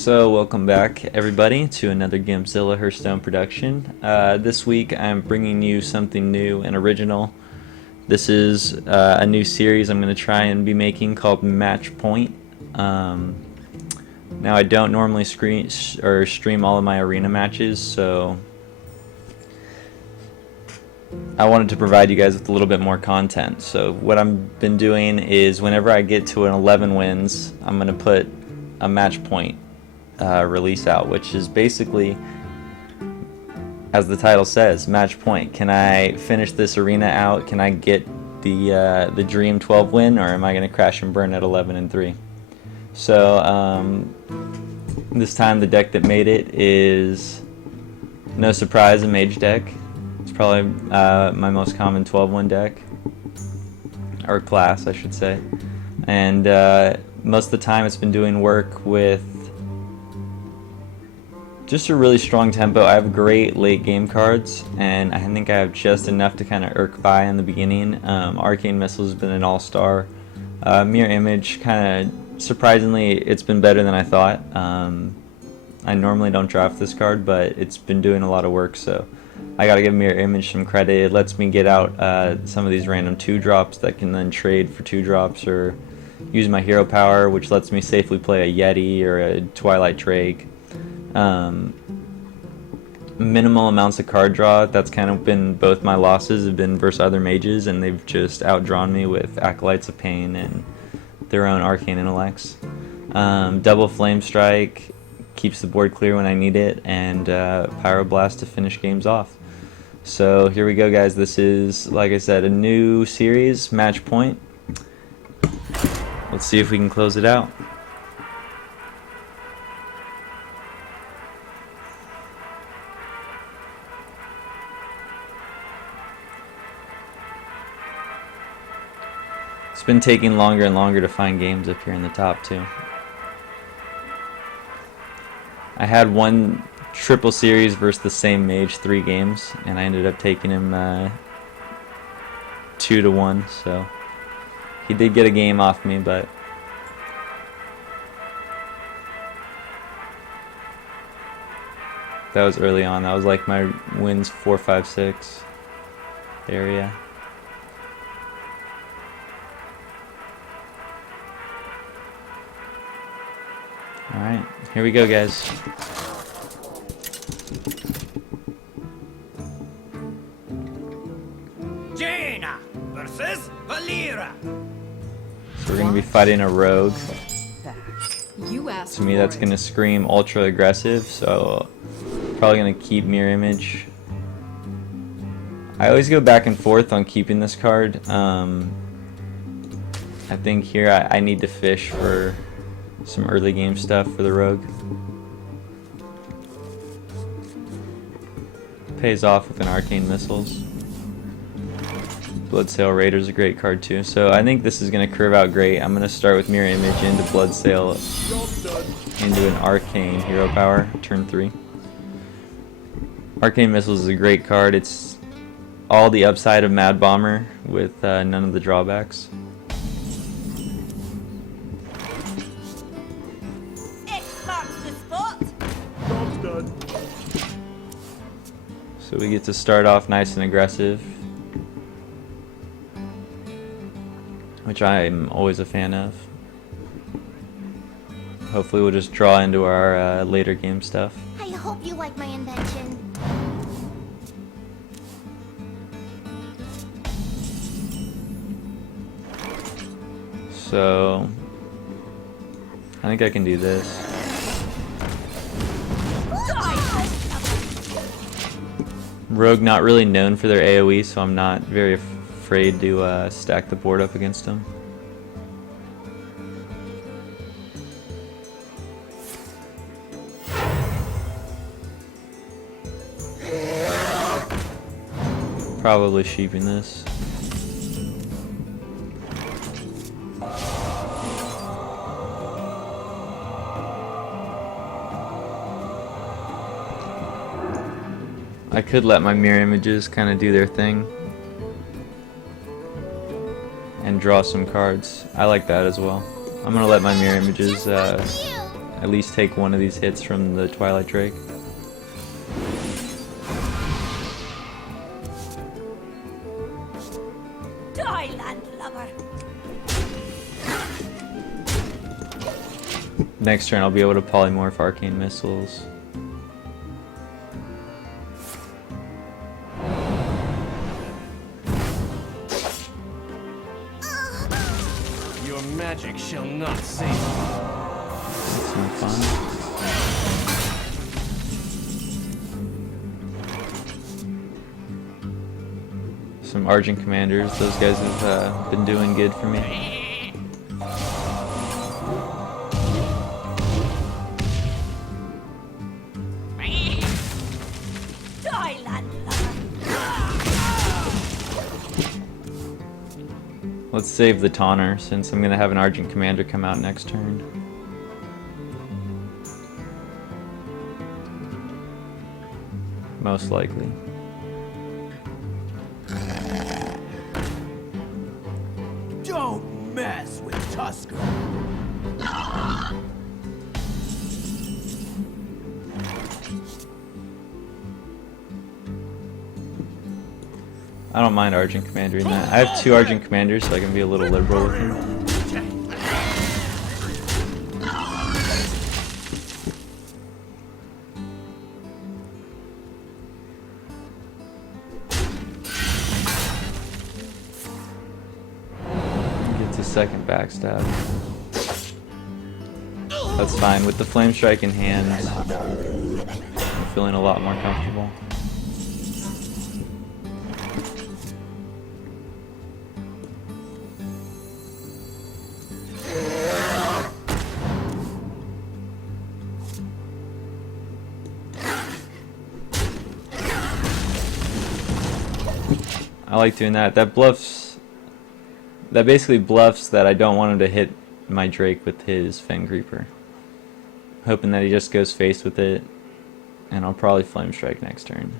So welcome back everybody to another Gimpzilla Hearthstone production. This week I'm bringing you something new and original. This is a new series I'm going to try and be making called Matchpoint. Now I don't normally stream all of my arena matches, so I wanted to provide you guys with a little bit more content. So what I've been doing is whenever I get to an 11 wins, I'm going to put a Matchpoint release out, which is basically, as the title says, match point. Can I finish this arena out? Can I get the dream 12 win, or am I going to crash and burn at 11-3? So this time the deck that made it is, no surprise, a Mage deck. It's probably my most common 12-win deck, or class I should say, and most of the time it's been doing work with just a really strong tempo. I have great late game cards, and I think I have just enough to kind of irk by in the beginning. Arcane Missile has been an all-star. Mirror Image, kind of surprisingly, it's been better than I thought. I normally don't draft this card, but it's been doing a lot of work, so I gotta give Mirror Image some credit. It lets me get out some of these random 2-drops that can then trade for 2-drops, or use my hero power, which lets me safely play a Yeti or a Twilight Drake. Minimal amounts of card draw. That's kind of been both my losses have been versus other mages, and they've just outdrawn me with Acolytes of Pain and their own arcane intellects. Double Flame Strike keeps the board clear when I need it, and Pyroblast to finish games off. So here we go, guys. This is, like I said, a new series, Match Point. Let's see if we can close it out. It's been taking longer and longer to find games up here in the top too. I had one triple series versus the same mage 3 games, and I ended up taking him 2-1, so he did get a game off me, but that was early on. That was like my wins 4, 5, 6 area. Alright, here we go, guys. Jaina versus Valera. So we're going to be fighting a rogue. To me, that's going to scream ultra aggressive, so probably going to keep Mirror Image. I always go back and forth on keeping this card. I think here I need to fish for some early game stuff for the rogue. Pays off with an Arcane Missiles. Bloodsail Raider's a great card too. So I think this is going to curve out great. I'm going to start with Mirror Image into Bloodsail into an Arcane Hero Power, turn 3. Arcane Missiles is a great card. It's all the upside of Mad Bomber with none of the drawbacks. So we get to start off nice and aggressive, which I'm always a fan of. Hopefully we'll just draw into our later game stuff. I hope you like my invention. So I think I can do this. Rogue not really known for their AoE, so I'm not very afraid to stack the board up against them. Probably sheeping this. I could let my mirror images kind of do their thing and draw some cards. I like that as well. I'm gonna let my mirror images at least take one of these hits from the Twilight Drake. Die, landlubber. Next turn I'll be able to polymorph arcane missiles. Your magic shall not save you. That's some fun. Some Argent Commanders, those guys have been doing good for me. Die, landlubber. Let's save the Taunter since I'm gonna have an Argent Commander come out next turn. Most likely. Don't mess with Tusker. I don't mind Argent Commander in that. I have 2 Argent Commanders, so I can be a little liberal with them. Gets a second backstab. That's fine. With the Flame Strike in hand, I'm feeling a lot more comfortable. I like doing that. That basically bluffs that I don't want him to hit my Drake with his Fen Creeper. Hoping that he just goes face with it, and I'll probably Flame Strike next turn.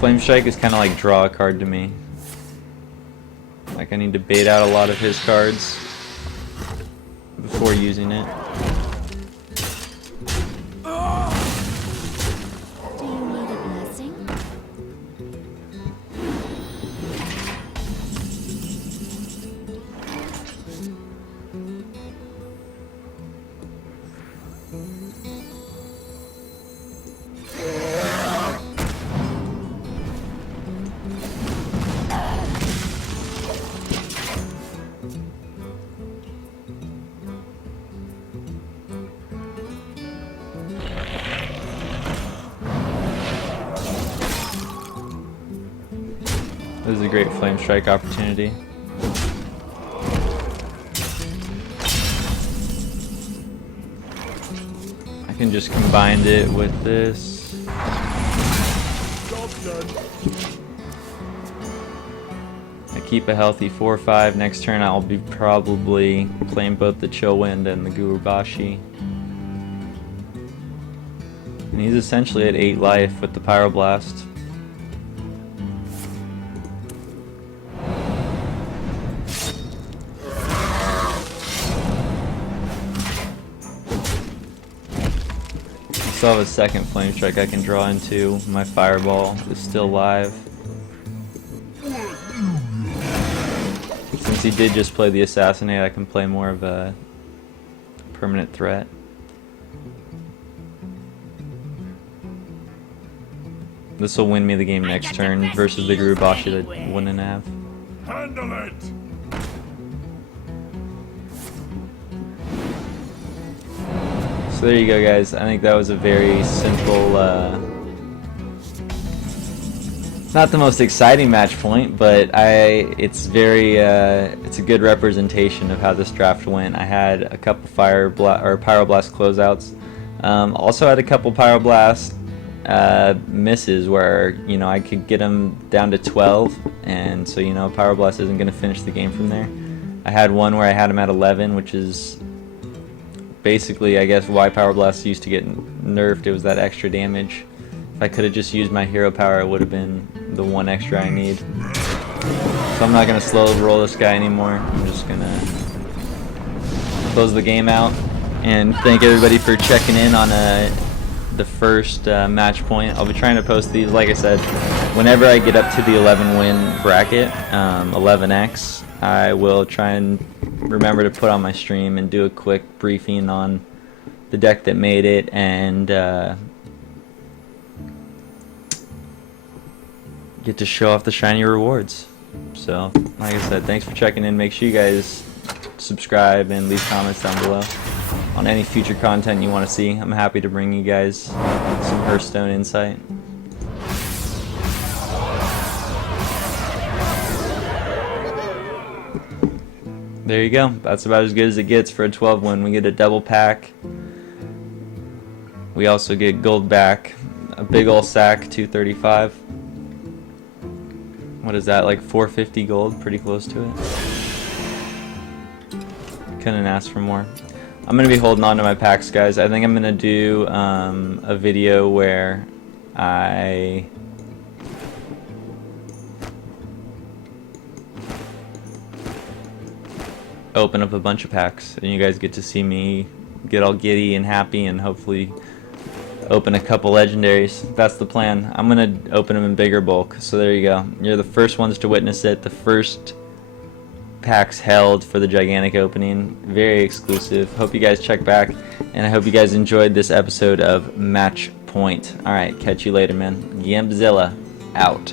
Flame Strike is kind of like draw a card to me. Like I need to bait out a lot of his cards before using it. Do you need a blessing? This is a great Flame Strike opportunity. I can just combine it with this. I keep a healthy 4-5. Next turn I'll be probably playing both the Chill Wind and the Gurubashi. And he's essentially at 8 life with the Pyroblast. I still have a second Flame Strike I can draw into. My Fireball is still live. Since he did just play the Assassinate, I can play more of a permanent threat. This will win me the game next turn versus the Gurubashi that wouldn't have. Handle it! So there you go, guys. I think that was a very simple, not the most exciting match point, but it's a good representation of how this draft went. I had a couple Pyroblast closeouts. Also had a couple Pyroblast misses where, you know, I could get them down to 12, and so, you know, Pyroblast isn't going to finish the game from there. I had one where I had him at 11, which is basically, I guess, why Pyroblast used to get nerfed. It was that extra damage. If I could have just used my hero power, it would have been the one extra I need. So I'm not going to slow roll this guy anymore. I'm just going to close the game out. And thank everybody for checking in on the first match point. I'll be trying to post these, like I said, whenever I get up to the 11 win bracket, 11x, I will try and remember to put on my stream and do a quick briefing on the deck that made it, and get to show off the shiny rewards. So, like I said, thanks for checking in. Make sure you guys subscribe and leave comments down below on any future content you want to see. I'm happy to bring you guys some Hearthstone insight. There you go. That's about as good as it gets for a 12 win. We get a double pack. We also get gold back. A big ol' sack, 235. What is that, like 450 gold? Pretty close to it. Couldn't ask for more. I'm going to be holding on to my packs, guys. I think I'm going to do a video where I open up a bunch of packs, and you guys get to see me get all giddy and happy and hopefully open a couple legendaries. That's the plan. I'm going to open them in bigger bulk. So there you go. You're the first ones to witness it. The first packs held for the gigantic opening. Very exclusive. Hope you guys check back, and I hope you guys enjoyed this episode of Matchpoint. Alright, catch you later, man. Gimpzilla out.